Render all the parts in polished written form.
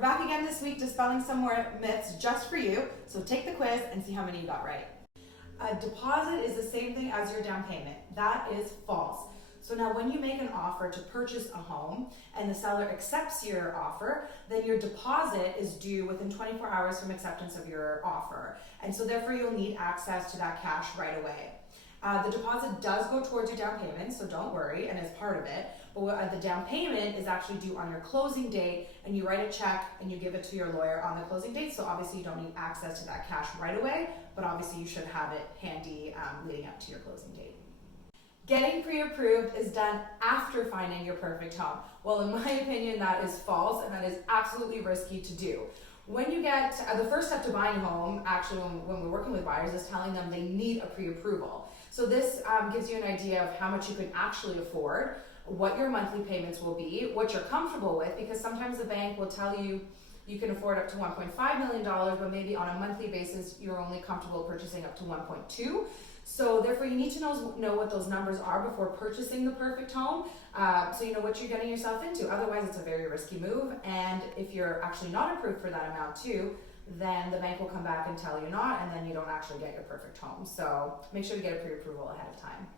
We're back again this week dispelling some more myths just for you. So take the quiz and see how many you got right. A deposit is the same thing as your down payment. That is false. So now when you make an offer to purchase a home and the seller accepts your offer, then your deposit is due within 24 hours from acceptance of your offer. And so therefore you'll need access to that cash right away. The deposit does go towards your down payment, so don't worry, and is part of it. But the down payment is actually due on your closing date, and you write a check and you give it to your lawyer on the closing date. So obviously you don't need access to that cash right away, but obviously you should have it handy leading up to your closing date. Getting pre-approved is done after finding your perfect home. Well, in my opinion, that is false, and that is absolutely risky to do. When you get, the first step to buying a home, actually when we're working with buyers, is telling them they need a pre-approval. So this gives you an idea of how much you can actually afford, what your monthly payments will be, what you're comfortable with, because sometimes the bank will tell you you can afford up to $1.5 million, but maybe on a monthly basis, you're only comfortable purchasing up to 1.2. So therefore you need to know what those numbers are before purchasing the perfect home, so you know what you're getting yourself into. Otherwise it's a very risky move, and if you're actually not approved for that amount too, then the bank will come back and tell you not, and then you don't actually get your perfect home. So make sure to get a pre-approval ahead of time.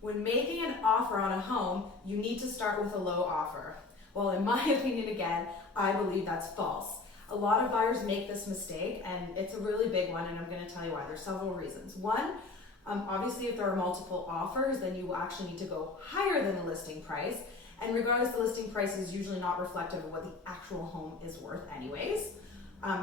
When making an offer on a home, you need to start with a low offer. Well, in my opinion, again, I believe that's false. A lot of buyers make this mistake, and it's a really big one, and I'm going to tell you why. There's several reasons. One, obviously if there are multiple offers, then you will actually need to go higher than the listing price, and regardless, the listing price is usually not reflective of what the actual home is worth anyways.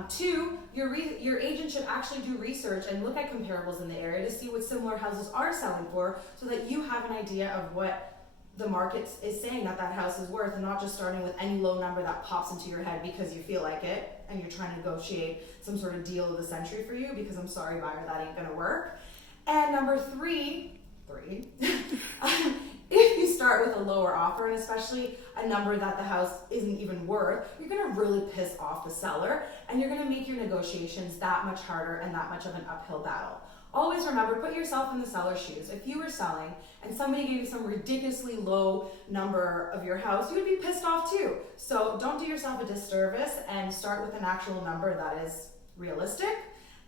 Two, your agent should actually do research and look at comparables in the area to see what similar houses are selling for, so that you have an idea of what the market is saying that house is worth, and not just starting with any low number that pops into your head because you feel like it and you're trying to negotiate some sort of deal of the century for you, because I'm sorry, buyer, that ain't gonna work. And number three, if you start with a lower offer, and especially a number that the house isn't even worth, you're gonna really piss off the seller, and you're gonna make your negotiations that much harder and that much of an uphill battle. Always remember, put yourself in the seller's shoes. If you were selling and somebody gave you some ridiculously low number of your house, you would be pissed off too. So don't do yourself a disservice and start with an actual number that is realistic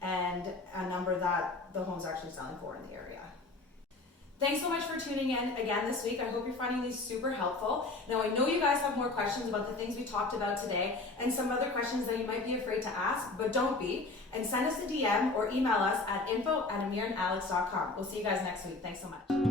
and a number that the home's actually selling for in the area. Thanks so much for tuning in again this week. I hope you're finding these super helpful. Now I know you guys have more questions about the things we talked about today and some other questions that you might be afraid to ask, but don't be. And send us a DM or email us at info@amirandalex.com. We'll see you guys next week. Thanks so much.